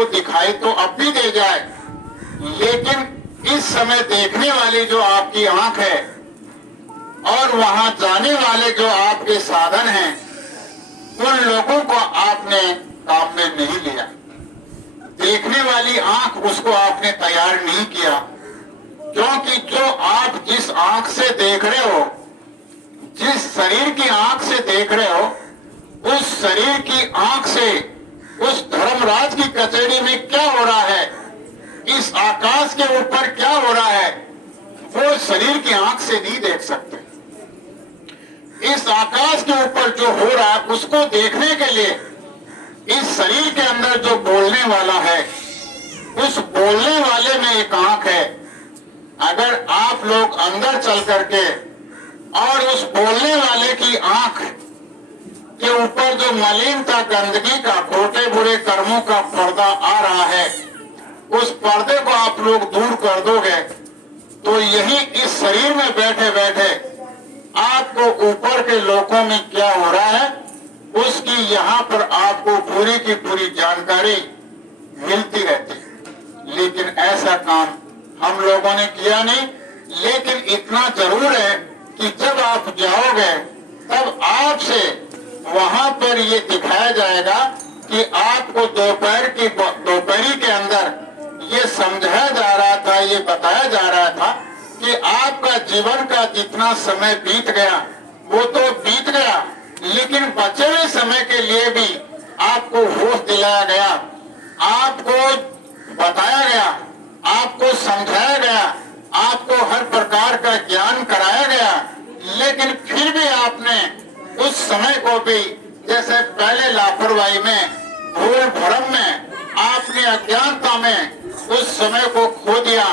आपको दिखाई तो अब भी दे जाए, लेकिन इस समय देखने वाली जो आपकी आंख है और वहां जाने वाले जो आपके साधन हैं, उन लोगों को आपने काम में नहीं लिया। देखने वाली आंख, उसको आपने तैयार नहीं किया, क्योंकि जो आप जिस आंख से देख रहे हो, जिस शरीर की आंख से देख रहे हो, उस शरीर की आंख से उस धर्मराज की कचहरी में क्या हो रहा है, इस आकाश के ऊपर क्या हो रहा है, वो शरीर की आंख से नहीं देख सकते। इस आकाश के ऊपर जो हो रहा है उसको देखने के लिए इस शरीर के अंदर जो बोलने वाला है, उस बोलने वाले में एक आंख है। अगर आप लोग अंदर चल करके और उस बोलने वाले की आंख के ऊपर जो मलिनता, गंदगी का, खोटे बुरे कर्मों का पर्दा आ रहा है, उस पर्दे को आप लोग दूर कर दोगे तो यही इस शरीर में बैठे बैठे आपको ऊपर के लोकों में क्या हो रहा है उसकी यहाँ पर आपको पूरी की पूरी जानकारी मिलती रहती। लेकिन ऐसा काम हम लोगों ने किया नहीं। लेकिन इतना जरूर है कि जब आप जाओगे तब आपसे वहां पर ये दिखाया जाएगा कि आपको दोपहरी के अंदर ये समझाया जा रहा था, ये बताया जा रहा था कि आपका जीवन का जितना समय बीत गया वो तो बीत गया, लेकिन बचे हुए समय के लिए भी आपको होश दिलाया गया, आपको बताया गया, आपको समझाया गया, आपको हर प्रकार का ज्ञान कराया गया। लेकिन फिर भी आपने उस समय को भी, जैसे पहले लापरवाही में, भूल भ्रम में, आपने अज्ञानता में उस समय को खो दिया,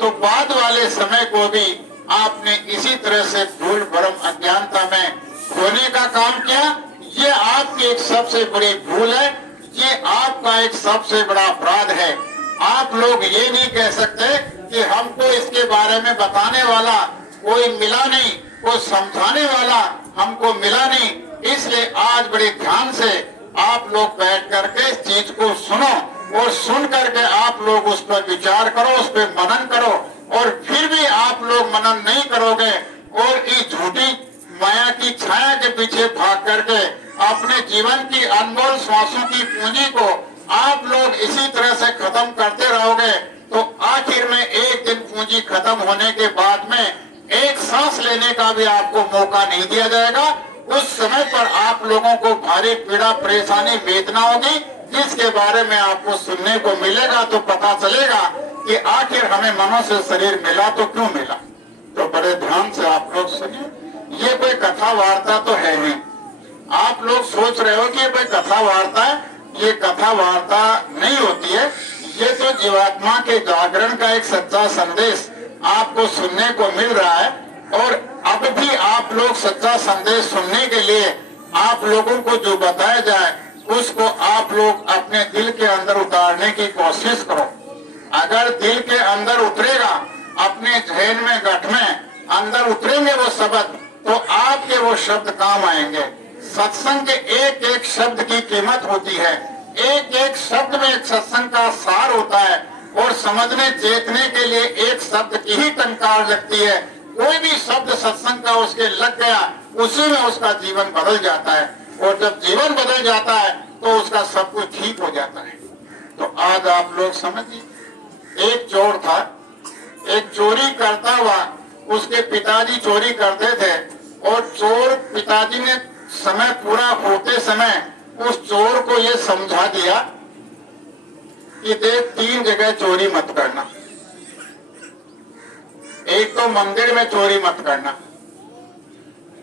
तो बाद वाले समय को भी आपने इसी तरह से भूल भ्रम अज्ञानता में खोने का काम किया। ये आपकी एक सबसे बड़ी भूल है, ये आपका एक सबसे बड़ा अपराध है। आप लोग ये नहीं कह सकते कि हमको इसके बारे में बताने वाला कोई मिला नहीं, कोई समझाने वाला हमको मिला नहीं। इसलिए आज बड़े ध्यान से आप लोग बैठ करके इस चीज को सुनो और सुन करके आप लोग उस पर विचार करो, उस पर मनन करो। और फिर भी आप लोग मनन नहीं करोगे और इस झूठी माया की छाया के पीछे भाग करके अपने जीवन की अनमोल श्वासों की पूंजी को आप लोग इसी तरह से खत्म करते रहोगे, तो आखिर में एक दिन पूंजी खत्म होने के बाद में एक सांस लेने का भी आपको मौका नहीं दिया जाएगा। उस समय पर आप लोगों को भारी पीड़ा, परेशानी, वेदना होगी, जिसके बारे में आपको सुनने को मिलेगा। तो पता चलेगा कि आखिर हमें मनुष्य शरीर मिला तो क्यों मिला। तो बड़े ध्यान से आप लोग सुनिए, ये कोई कथा वार्ता तो है नहीं। आप लोग सोच रहे हो कि ये कोई कथा वार्ता है, ये कथा वार्ता नहीं होती है। ये तो जीवात्मा के जागरण का एक सच्चा संदेश आपको सुनने को मिल रहा है। और अब भी आप लोग सच्चा संदेश सुनने के लिए आप लोगों को जो बताया जाए उसको आप लोग अपने दिल के अंदर उतारने की कोशिश करो। अगर दिल के अंदर उतरेगा, अपने जहन में, गठ में अंदर उतरेंगे वो शब्द, तो आपके वो शब्द काम आएंगे। सत्संग के एक एक शब्द की कीमत होती है, एक एक शब्द में एक सत्संग का सार होता है। और समझने चेतने के लिए एक शब्द की ही टंकार लगती है। कोई भी शब्द सत्संग का उसके लग गया, उसी में उसका जीवन बदल जाता है। और जब जीवन बदल जाता है तो उसका सब कुछ ठीक हो जाता है। तो आज आप लोग समझिए, एक चोर था, एक चोरी करता हुआ, उसके पिताजी चोरी करते थे और चोर पिताजी ने समय पूरा होते समय उस चोर को ये समझा दिया कि देख, 3 जगह चोरी मत करना। एक तो मंदिर में चोरी मत करना,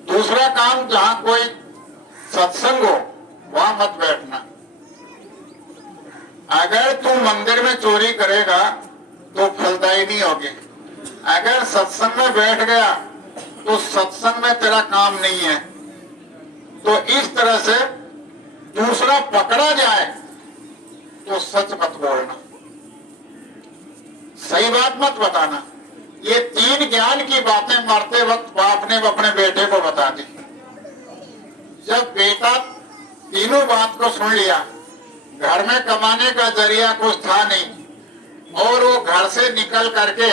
दूसरा काम जहां कोई सत्संग हो वहां मत बैठना। अगर तू मंदिर में चोरी करेगा तो फलदायी नहीं होगी। अगर सत्संग में बैठ गया तो सत्संग में तेरा काम नहीं है। तो इस तरह से दूसरा पकड़ा जाए तो सच मत बोलना, सही बात मत बताना। ये 3 ज्ञान की बातें मरते वक्त बाप ने अपने बेटे को बता दी। जब बेटा तीनों बात को सुन लिया, घर में कमाने का जरिया कुछ था नहीं और वो घर से निकल करके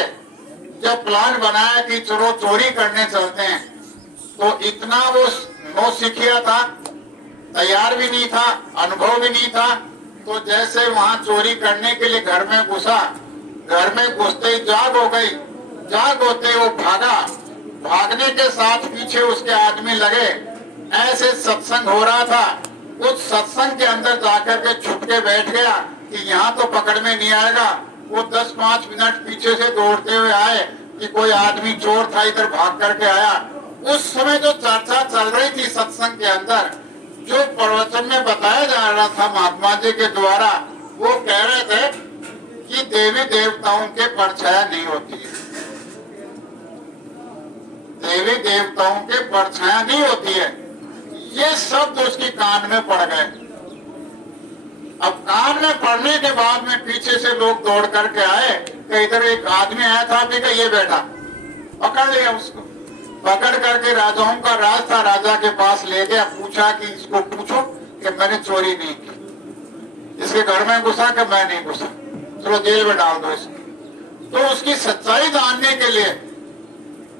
जब प्लान बनाया कि चलो चोरी करने चलते हैं, तो इतना वो नौसिखिया था, तैयार भी नहीं था, अनुभव भी नहीं था। तो जैसे वहां चोरी करने के लिए घर में घुसा, घर में घुसते ही जाग हो गई। जाग होते वो भागा, भागने के साथ पीछे उसके आदमी लगे। ऐसे सत्संग हो रहा था, उस सत्संग के अंदर जाकर के छुप के बैठ गया कि यहाँ तो पकड़ में नहीं आएगा। वो 10-5 मिनट पीछे से दौड़ते हुए आए कि कोई आदमी चोर था, इधर भाग करके आया। उस समय जो चर्चा चल रही थी सत्संग के अंदर, जो प्रवचन में बताया जा रहा था महात्मा जी के द्वारा, वो कह रहे थे कि देवी देवताओं के परछाया नहीं होती है, देवी देवताओं के परछाया नहीं होती है। ये शब्द उसके कान में पड़ गए। अब कान में पड़ने के बाद में पीछे से लोग दौड़ करके आए कि इधर एक आदमी आया था, अभी का ये बैठा, पकड़ लिया उसको। पकड़ करके राजाओं का राज था, राजा के पास ले गया, पूछा कि इसको पूछो कि मैंने चोरी नहीं की। इसके घर में घुसा कि मैं नहीं घुसा, चलो जेल में डाल दो इसको। तो उसकी सच्चाई जानने के लिए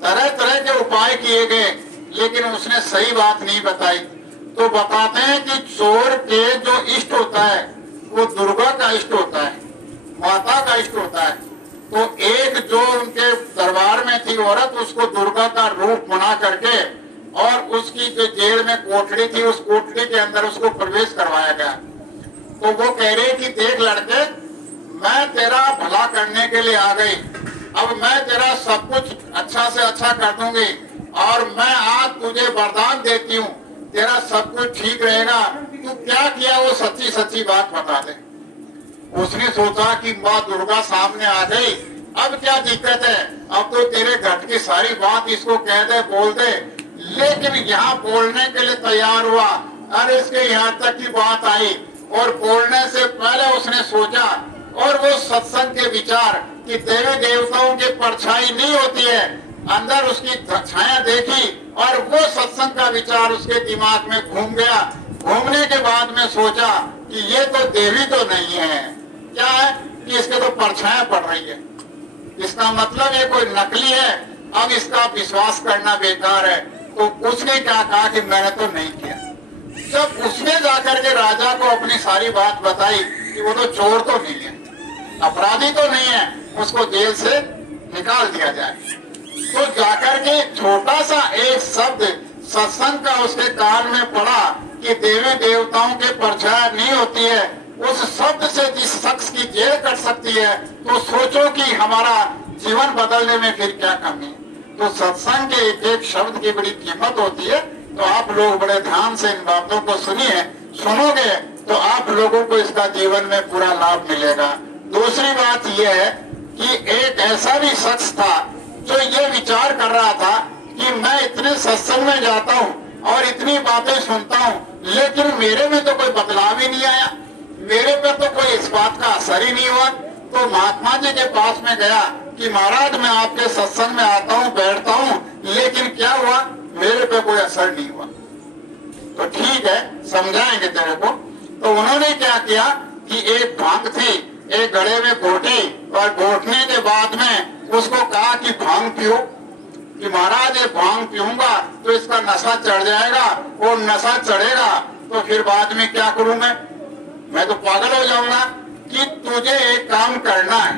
तरह तरह के उपाय किए गए, लेकिन उसने सही बात नहीं बताई। तो बताते हैं कि चोर के जो इष्ट होता है वो दुर्गा का इष्ट होता है, माता का इष्ट होता है। तो एक जो उनके दरबार में थी औरत, उसको दुर्गा का रूप बना करके और उसकी जो जेल में कोठरी थी, उस कोठरी के अंदर उसको प्रवेश करवाया गया। तो वो कह रही कि देख लड़के, मैं तेरा भला करने के लिए आ गई, अब मैं तेरा सब कुछ अच्छा से अच्छा कर दूंगी और मैं आज तुझे वरदान देती हूँ, तेरा सब कुछ ठीक रहेगा। तू क्या किया वो सच्ची सच्ची बात बता दे। उसने सोचा कि माँ दुर्गा सामने आ गई, अब क्या दिक्कत है, अब तो तेरे घर की सारी बात इसको कह दे, बोल दे। लेकिन यहाँ बोलने के लिए तैयार हुआ, अरे इसके यहाँ तक की बात आई और बोलने से पहले उसने सोचा और वो सत्संग के विचार कि देवी देवताओं की परछाई नहीं होती है, अंदर उसकी छाया देखी और वो सत्संग का विचार उसके दिमाग में घूम गया। घूमने के बाद में सोचा कि ये तो देवी तो नहीं है, क्या है कि इसके तो परछाया पड़ रही है, इसका मतलब ये कोई नकली है, अब इसका विश्वास करना बेकार है। तो उसने क्या कहा कि मैंने तो नहीं किया। जब उसने जाकर के राजा को अपनी सारी बात बताई कि वो तो चोर तो नहीं है, अपराधी तो नहीं है, उसको जेल से निकाल दिया जाए। तो जाकर के छोटा सा एक शब्द सत्संग का उसके कान में पड़ा कि देवी देवताओं के परछाया नहीं होती है, उस शब्द से जिस शख्स की जेल कट सकती है, तो सोचो कि हमारा जीवन बदलने में फिर क्या कमी है। तो सत्संग के एक एक शब्द की बड़ी कीमत होती है। तो आप लोग बड़े ध्यान से इन बातों को सुनिए, सुनोगे तो आप लोगों को इसका जीवन में पूरा लाभ मिलेगा। दूसरी बात यह है कि एक ऐसा भी शख्स था जो ये विचार कर रहा था कि मैं इतने सत्संग में जाता हूँ और इतनी बातें सुनता हूँ, लेकिन मेरे में तो कोई बदलाव ही नहीं आया, मेरे पे तो कोई इस बात का असर ही नहीं हुआ। तो महात्मा जी के पास में गया कि महाराज मैं आपके सत्संग में आता हूँ, बैठता हूँ, लेकिन क्या हुआ, मेरे पे कोई असर नहीं हुआ। तो ठीक है, समझाएंगे तेरे को। तो उन्होंने क्या किया कि एक भांग थी, एक घड़े में घोटी और घोटने के बाद में उसको कहा कि भांग पियो, कि महाराज ये भांग पीऊंगा तो इसका नशा चढ़ जाएगा, और नशा चढ़ेगा तो फिर बाद में क्या करूं मैं तो पागल हो जाऊंगा। कि तुझे एक काम करना है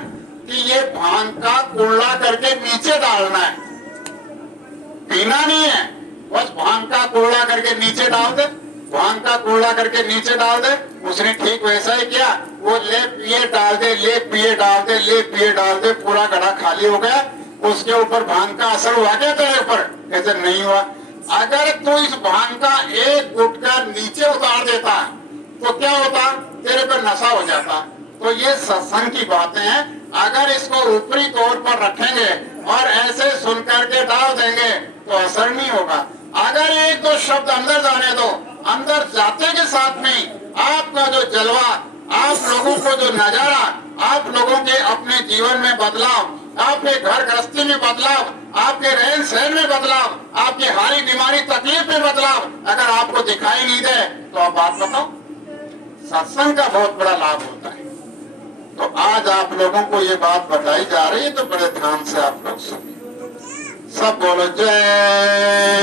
कि ये भांग का कुल्ला करके नीचे डालना है, पीना नहीं है, बस भांग का कुल्ला करके नीचे डाल दे, भांग का कुल्ला करके नीचे डाल दे। उसने ठीक वैसा ही किया, वो ले पिए डाल दे, ले पिए डाल दे, ले पिए डाल दे, पूरा घड़ा खाली हो गया। उसके ऊपर भांग का असर हुआ क्या तेरे ऊपर? ऐसे नहीं हुआ। अगर तू इस भांग का एक गुटका नीचे उतार देता तो क्या होता, तेरे पर नशा हो जाता। तो ये सत्संग की बातें हैं, अगर इसको ऊपरी तौर पर रखेंगे और ऐसे सुन करके डाल देंगे तो असर नहीं होगा। अगर एक दो शब्द अंदर जाने दो, अंदर जाते के साथ में आपका जो जलवा, आप लोगों को जो नजारा, आप लोगों के अपने जीवन में बदलाव, आपके घर गृहस्थी में बदलाव, आपके रहन सहन में बदलाव, आपकी हारी बीमारी तकलीफ में बदलाव अगर आपको दिखाई नहीं दे तो आप बात बताओ, सत्संग का बहुत बड़ा लाभ होता है। तो आज आप लोगों को ये बात बताई जा रही है, तो बड़े ध्यान से आप लोग सुनिए। सब बोलो जय